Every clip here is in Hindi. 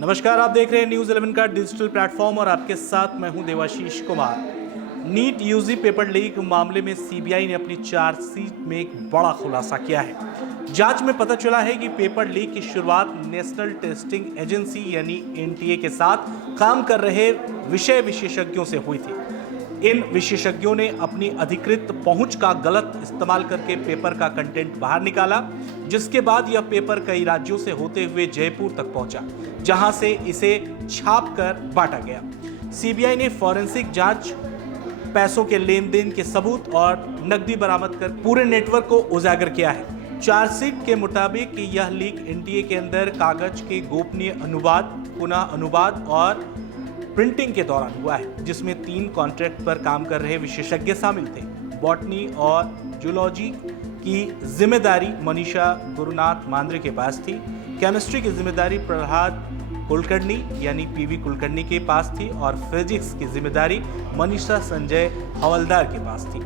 नमस्कार, आप देख रहे हैं न्यूज़ 11 का डिजिटल प्लेटफॉर्म और आपके साथ मैं हूं Devashish Kumar. NEET UG paper leak मामले में सीबीआई ने अपनी चार्जशीट में एक बड़ा खुलासा किया है। जांच में पता चला है कि पेपर लीक की शुरुआत नेशनल टेस्टिंग एजेंसी यानी एनटीए के साथ काम कर रहे विषय विशेषज्ञों से हुई थी। इन विशेषज्ञों ने अपनी अधिकृत पहुंच का गलत इस्तेमाल करके पेपर का कंटेंट बाहर निकाला, जिसके बाद यह पेपर कई राज्यों से होते हुए जयपुर तक पहुंचा, जहां से इसे छापकर बांटा गया। सीबीआई ने फॉरेंसिक जांच, पैसों के लेन देन के सबूत और नकदी बरामद कर पूरे नेटवर्क को उजागर किया है। चार्जशीट के मुताबिक यह लीक एनटीए के अंदर कागज के गोपनीय अनुवाद, पुनः अनुवाद और प्रिंटिंग के दौरान हुआ है, जिसमें 3 कॉन्ट्रैक्ट पर काम कर रहे विशेषज्ञ शामिल थे। बॉटनी और जूलॉजी की जिम्मेदारी मनीषा गुरुनाथ मांद्रे के पास थी। केमिस्ट्री की जिम्मेदारी प्रहलाद कुलकर्णी यानी पीवी कुलकर्णी के पास थी और फिजिक्स की जिम्मेदारी मनीषा संजय हवलदार के पास थी।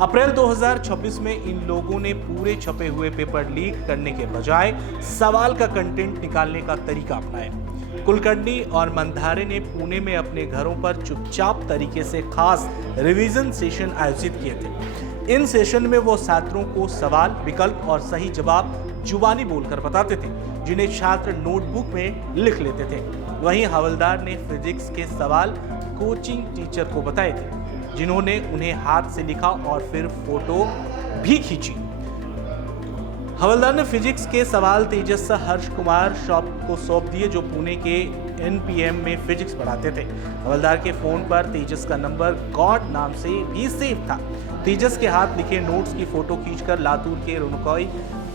अप्रैल 2026 में इन लोगों ने पूरे छपे हुए पेपर लीक करने के बजाय सवाल का कंटेंट निकालने का तरीका अपनाया। कुलकर्णी और मंधारे ने पुणे में अपने घरों पर चुपचाप तरीके से खास रिवीजन सेशन आयोजित किए थे। इन सेशन में वो छात्रों को सवाल, विकल्प और सही जवाब जुबानी बोलकर बताते थे, जिन्हें छात्र नोटबुक में लिख लेते थे। वहीं हवलदार ने फिजिक्स के सवाल कोचिंग टीचर को बताए थे, जिन्होंने उन्हें हाथ से लिखा और फिर फोटो भी खींची। हवलदार ने फिजिक्स के सवाल तेजस हर्ष कुमार शॉप को सौंप दिए, जो पुणे के एनपीएम में फिजिक्स पढ़ाते थे। हवलदार के फोन पर तेजस का नंबर गॉड नाम से भी सेव था। तेजस के हाथ लिखे नोट्स की फोटो खींचकर लातूर के रुनकोई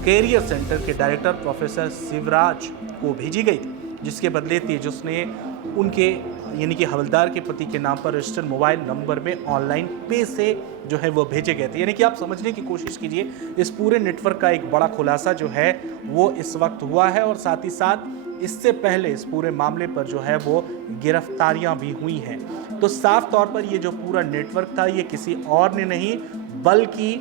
कैरियर सेंटर के डायरेक्टर प्रोफेसर शिवराज को भेजी गई थी, जिसके बदले तेजस ने उनके यानी कि हवलदार के पति के नाम पर रजिस्टर्ड मोबाइल नंबर में ऑनलाइन पे से जो है वो भेजे गए थे। यानी कि आप समझने की कोशिश कीजिए, इस पूरे नेटवर्क का एक बड़ा खुलासा जो है वो इस वक्त हुआ है और साथ ही साथ इससे पहले इस पूरे मामले पर जो है वो गिरफ्तारियां भी हुई हैं। तो साफ तौर पर ये जो पूरा नेटवर्क था ये किसी और ने नहीं बल्कि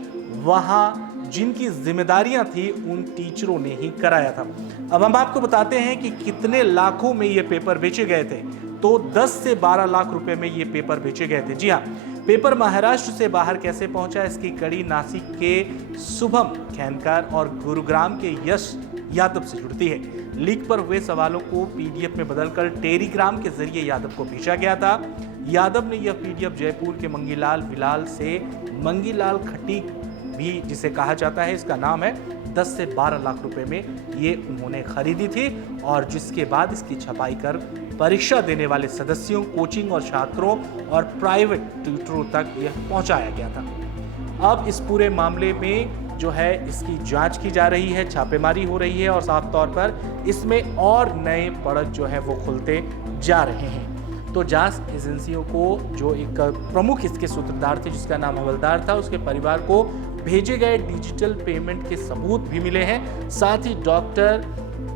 वहाँ जिनकी जिम्मेदारियां थी उन टीचरों ने ही कराया था। अब हम आपको बताते हैं कि कितने लाखों में ये पेपर बेचे गए थे। तो 10 से 12 लाख रुपए में ये पेपर बेचे गए थे। जी हाँ, पेपर महाराष्ट्र से बाहर कैसे पहुंचा, इसकी कड़ी नासिक के शुभम खैनकार और गुरुग्राम के यश यादव से जुड़ती है। लीक पर हुए सवालों को पीडीएफ में बदलकर टेलीग्राम के जरिए यादव को भेजा गया था। यादव ने यह पीडीएफ जयपुर के मंगीलाल विलाल से मंगीलाल खटीक भी जिसे कहा जाता है, इसका नाम है, 10 से 12 लाख रुपए में ये उन्होंने खरीदी थी और जिसके बाद इसकी छपाई कर परीक्षा देने वाले सदस्यों, कोचिंग और छात्रों और प्राइवेट ट्यूटरों तक यह पहुंचाया गया था। अब इस पूरे मामले में जो है इसकी जांच की जा रही है, छापेमारी हो रही है और साफ तौर पर इसमें और नए पड़क जो है वो खुलते जा रहे हैं। तो जांच एजेंसियों को जो एक प्रमुख इसके सूत्रधार थे जिसका नाम हवलदार था, उसके परिवार को भेजे गए डिजिटल पेमेंट के सबूत भी मिले हैं। साथ ही डॉक्टर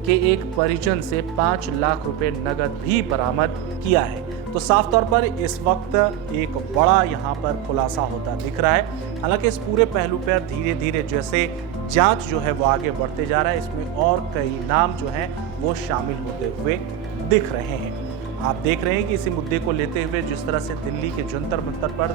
के एक परिजन से 5 लाख रुपए नगद भी बरामद किया है। तो साफ तौर पर इस वक्त एक बड़ा यहाँ पर खुलासा होता दिख रहा है। हालांकि इस पूरे पहलू पर धीरे धीरे जैसे जांच जो है वो आगे बढ़ते जा रहा है, इसमें और कई नाम जो हैं वो शामिल होते हुए दिख रहे हैं। आप देख रहे हैं कि इसी मुद्दे को लेते हुए जिस तरह से दिल्ली के जंतर मंतर पर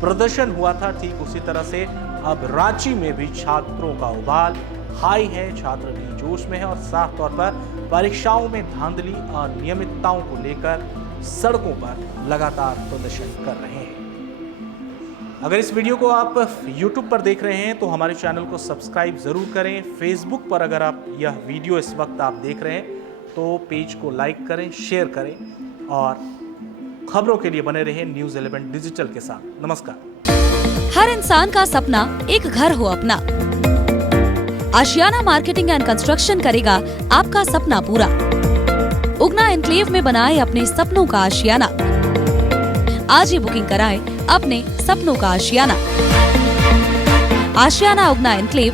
प्रदर्शन हुआ था, ठीक उसी तरह से अब रांची में भी छात्रों का उबाल हाई है, छात्र भी जोश में है और साफ तौर पर परीक्षाओं में धांधली और नियमितताओं को लेकर सड़कों पर लगातार प्रदर्शन कर रहे हैं। अगर इस वीडियो को आप YouTube पर देख रहे हैं तो हमारे चैनल को सब्सक्राइब जरूर करें। फेसबुक पर अगर आप यह वीडियो इस वक्त आप देख रहे हैं तो पेज को लाइक करें, शेयर करें और खबरों के लिए बने रहे न्यूज़ 11 डिजिटल के साथ। नमस्कार। हर इंसान का सपना एक घर हो अपना। आशियाना मार्केटिंग एंड कंस्ट्रक्शन करेगा आपका सपना पूरा। उगना एनक्लेव में बनाए अपने सपनों का आशियाना। आज ही बुकिंग कराएं अपने सपनों का आशियाना। आशियाना उगना enclave.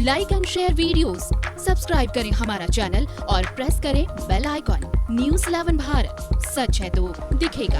Like and share videos, subscribe करें हमारा चैनल और प्रेस करें बेल आइकॉन। न्यूज़ 11 भारत, सच है तो दिखेगा।